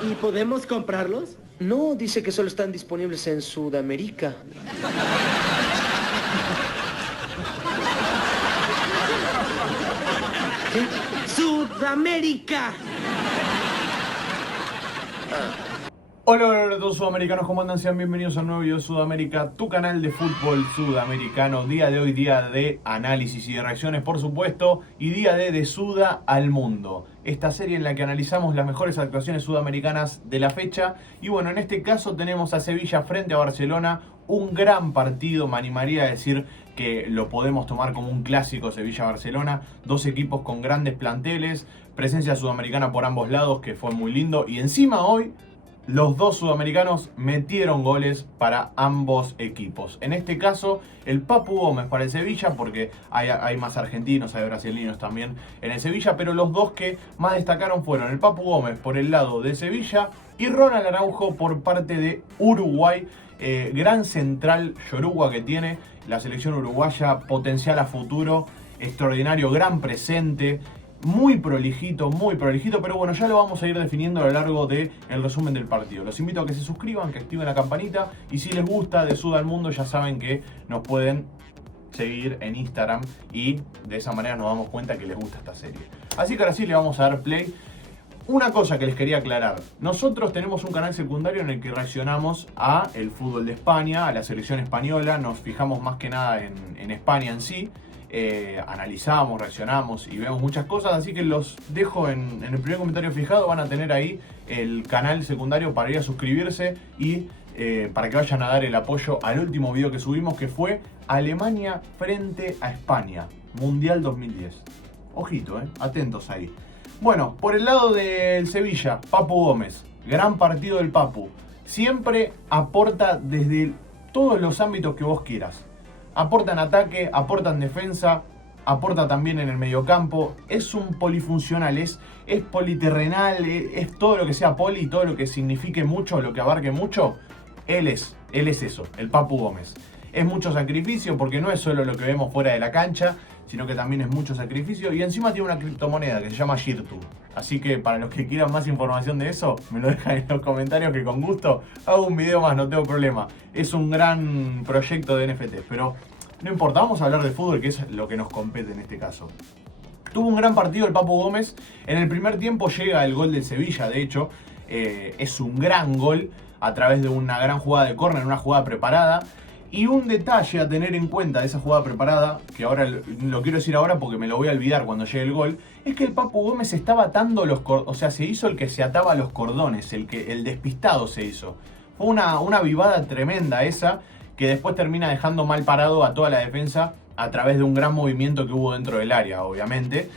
¿Y podemos comprarlos? No, dice que solo están disponibles en Sudamérica. ¿Qué? ¡Sudamérica! Hola a todos sudamericanos, ¿cómo andan? Sean bienvenidos a un nuevo video de Sudamérica, tu canal de fútbol sudamericano. Día de hoy, día de análisis y de reacciones, por supuesto, y día de Suda al Mundo. Esta serie en la que analizamos las mejores actuaciones sudamericanas de la fecha. Y bueno, en este caso tenemos a Sevilla frente a Barcelona. Un gran partido, me animaría a decir que lo podemos tomar como un clásico Sevilla-Barcelona. Dos equipos con grandes planteles, presencia sudamericana por ambos lados, que fue muy lindo. Y encima hoy, los dos sudamericanos metieron goles para ambos equipos. En este caso, el Papu Gómez para el Sevilla, porque hay más argentinos, hay brasileños también en el Sevilla, pero los dos que más destacaron fueron el Papu Gómez por el lado de Sevilla y Ronald Araujo por parte de Uruguay. Gran central Yoruba que tiene la selección uruguaya, potencial a futuro, extraordinario, gran presente. Muy prolijito, pero bueno, ya lo vamos a ir definiendo a lo largo del resumen del partido. Los invito a que se suscriban, que activen la campanita y si les gusta de Suda al Mundo ya saben que nos pueden seguir en Instagram y de esa manera nos damos cuenta que les gusta esta serie. Así que ahora sí le vamos a dar play. Una cosa que les quería aclarar, nosotros tenemos un canal secundario en el que reaccionamos a el fútbol de España, a la selección española, nos fijamos más que nada en España en sí. Analizamos, reaccionamos y vemos muchas cosas, así que los dejo en el primer comentario fijado. Van a tener ahí el canal secundario para ir a suscribirse y para que vayan a dar el apoyo al último video que subimos, que fue Alemania frente a España, Mundial 2010. Ojito, atentos ahí. Bueno, por el lado del Sevilla, Papu Gómez, gran partido del Papu, siempre aporta desde todos los ámbitos que vos quieras. Aporta en ataque, aporta en defensa, aporta también en el mediocampo. Es un polifuncional, es politerrenal, es todo lo que sea poli, todo lo que signifique mucho, lo que abarque mucho. Él es eso, el Papu Gómez. Es mucho sacrificio porque no es solo lo que vemos fuera de la cancha, sino que también es mucho sacrificio. Y encima tiene una criptomoneda que se llama Shirtu. Así que para los que quieran más información de eso, me lo dejan en los comentarios que con gusto hago un video más, no tengo problema. Es un gran proyecto de NFT, pero no importa, vamos a hablar de fútbol, que es lo que nos compete en este caso. Tuvo un gran partido el Papu Gómez. En el primer tiempo llega el gol del Sevilla, de hecho. Es un gran gol a través de una gran jugada de córner, una jugada preparada. Y un detalle a tener en cuenta de esa jugada preparada, que ahora lo quiero decir ahora porque me lo voy a olvidar cuando llegue el gol, es que el Papu Gómez estaba atando los cordones, o sea, se hizo el que se ataba los cordones, el despistado se hizo. Fue una vivada tremenda esa, que después termina dejando mal parado a toda la defensa a través de un gran movimiento que hubo dentro del área, obviamente.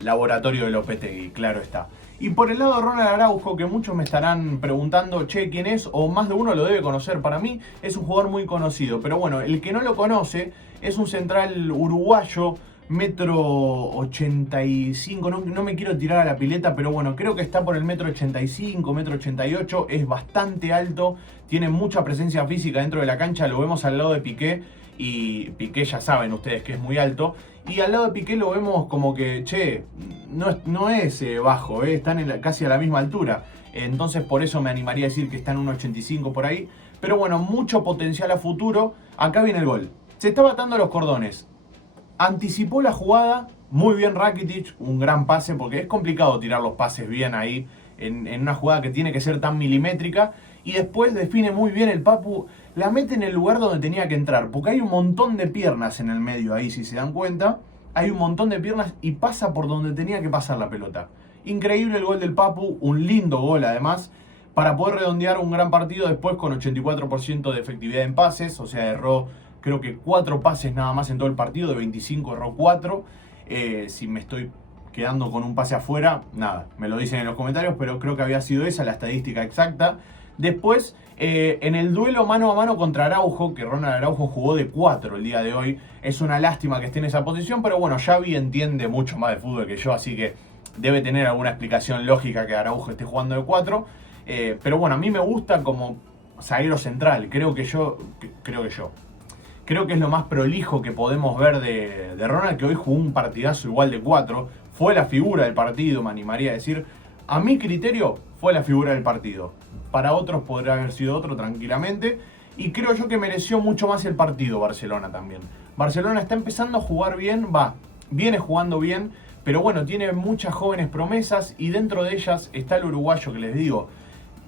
Laboratorio de Lopetegui, claro está. Y por el lado de Ronald Araujo, que muchos me estarán preguntando, che, ¿quién es? O más de uno lo debe conocer. Para mí es un jugador muy conocido, pero bueno, el que no lo conoce es un central uruguayo, 1,85 m, no me quiero tirar a la pileta, pero bueno, creo que está por el 1,85 m, 1,88 m, es bastante alto, tiene mucha presencia física dentro de la cancha, lo vemos al lado de Piqué, y Piqué ya saben ustedes que es muy alto, y al lado de Piqué lo vemos como que, che, no es bajo, están casi a la misma altura, entonces por eso me animaría a decir que está en 1,85 por ahí, pero bueno, mucho potencial a futuro. Acá viene el gol, se estaba atando los cordones, anticipó la jugada, muy bien Rakitic, un gran pase, porque es complicado tirar los pases bien ahí, en una jugada que tiene que ser tan milimétrica, y después define muy bien el Papu, la mete en el lugar donde tenía que entrar, porque hay un montón de piernas en el medio ahí, si se dan cuenta, hay un montón de piernas y pasa por donde tenía que pasar la pelota. Increíble el gol del Papu, un lindo gol además, para poder redondear un gran partido después con 84% de efectividad en pases, o sea, erró creo que 4 pases nada más en todo el partido, de 25 erró 4, si me estoy quedando con un pase afuera, nada, me lo dicen en los comentarios, pero creo que había sido esa la estadística exacta. Después, en el duelo mano a mano contra Araujo, que Ronald Araujo jugó de 4 el día de hoy, es una lástima que esté en esa posición, pero bueno, Xavi entiende mucho más de fútbol que yo, así que debe tener alguna explicación lógica que Araujo esté jugando de 4, pero bueno, a mí me gusta como zaguero central, creo que es lo más prolijo que podemos ver de Ronald, que hoy jugó un partidazo igual de 4, fue la figura del partido, me animaría a decir. A mi criterio, fue la figura del partido. Para otros podría haber sido otro tranquilamente. Y creo yo que mereció mucho más el partido Barcelona también. Barcelona está empezando a jugar bien, viene jugando bien, pero bueno, tiene muchas jóvenes promesas y dentro de ellas está el uruguayo que les digo.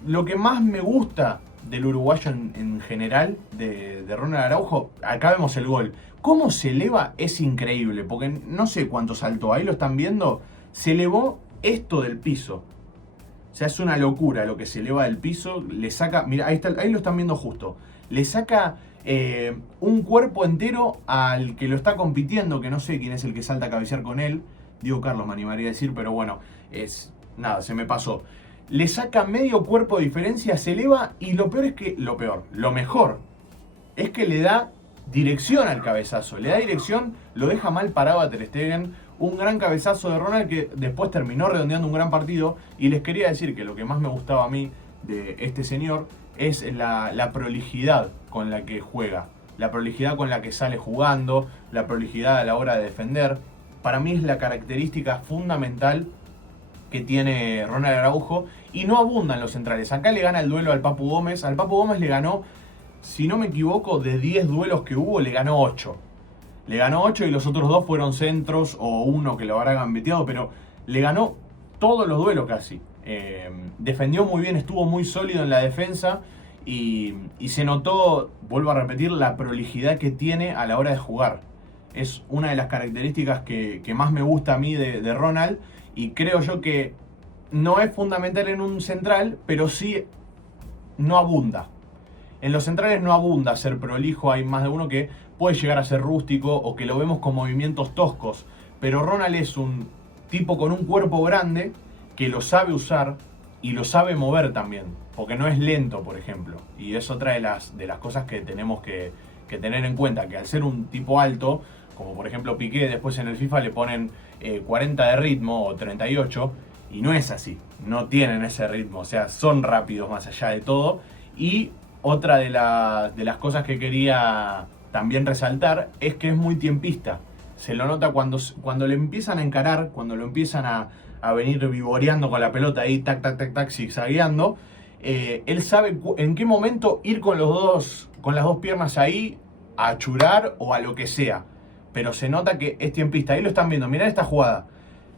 Lo que más me gusta del uruguayo en general, de Ronald Araujo, acá vemos el gol. Cómo se eleva es increíble, porque no sé cuánto saltó, ahí lo están viendo, se elevó esto del piso. O sea, es una locura lo que se eleva del piso, le saca, mira, ahí lo están viendo justo, le saca un cuerpo entero al que lo está compitiendo, que no sé quién es el que salta a cabecear con él, Diego Carlos me animaría a decir, pero bueno, nada, se me pasó. Le saca medio cuerpo de diferencia, se eleva y lo mejor es que le da dirección al cabezazo, le da dirección, lo deja mal parado a Ter Stegen, un gran cabezazo de Ronald que después terminó redondeando un gran partido. Y les quería decir que lo que más me gustaba a mí de este señor es la prolijidad con la que juega, la prolijidad con la que sale jugando, la prolijidad a la hora de defender. Para mí es la característica fundamental que tiene Ronald Araujo y no abundan los centrales. Acá le gana el duelo al Papu Gómez. Al Papu Gómez le ganó, si no me equivoco, de 10 duelos que hubo, le ganó 8. Le ganó 8 y los otros 2 fueron centros o uno que lo habrá gambeteado, pero le ganó todos los duelos casi. Defendió muy bien, estuvo muy sólido en la defensa y se notó, vuelvo a repetir, la prolijidad que tiene a la hora de jugar. Es una de las características que más me gusta a mí de Ronald. Y creo yo que no es fundamental en un central, pero sí no abunda. En los centrales no abunda ser prolijo, hay más de uno que puede llegar a ser rústico o que lo vemos con movimientos toscos. Pero Ronald es un tipo con un cuerpo grande que lo sabe usar y lo sabe mover también, porque no es lento, por ejemplo. Y es otra de las cosas que tenemos que tener en cuenta, que al ser un tipo alto, como por ejemplo Piqué, después en el FIFA le ponen 40 de ritmo o 38, y no es así, no tienen ese ritmo, o sea, son rápidos más allá de todo. Y otra de las cosas que quería también resaltar es que es muy tiempista. Se lo nota cuando le empiezan a encarar, cuando lo empiezan a venir vivoreando con la pelota ahí, tac, tac, tac, tac, zigzagueando. Él sabe en qué momento ir con las dos piernas ahí a achurar o a lo que sea. Pero se nota que es tiempista. Ahí lo están viendo, mirá esta jugada.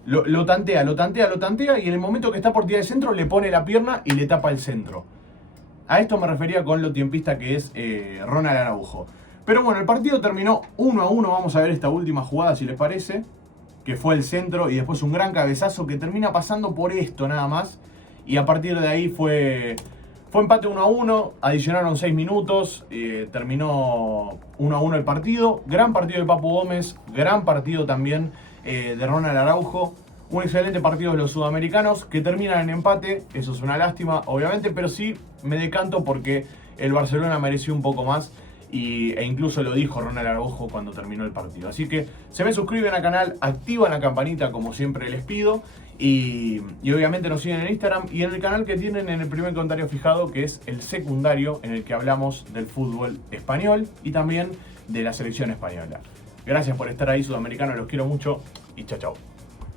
Lo tantea y en el momento que está por tirar el centro le pone la pierna y le tapa el centro. A esto me refería con lo tiempista que es Ronald Araujo. Pero bueno, el partido terminó 1-1. Vamos a ver esta última jugada si les parece, que fue el centro y después un gran cabezazo que termina pasando por esto nada más. Y a partir de ahí fue empate 1-1, adicionaron 6 minutos, terminó 1-1 el partido. Gran partido de Papu Gómez, gran partido también de Ronald Araujo. Un excelente partido de los sudamericanos que terminan en empate. Eso es una lástima, obviamente, pero sí me decanto porque el Barcelona mereció un poco más. E incluso lo dijo Ronald Araujo cuando terminó el partido. Así que se me suscriben al canal, activan la campanita como siempre les pido. Y obviamente nos siguen en Instagram y en el canal que tienen en el primer comentario fijado, que es el secundario, en el que hablamos del fútbol español y también de la selección española. Gracias por estar ahí, sudamericanos, los quiero mucho y chao, chao.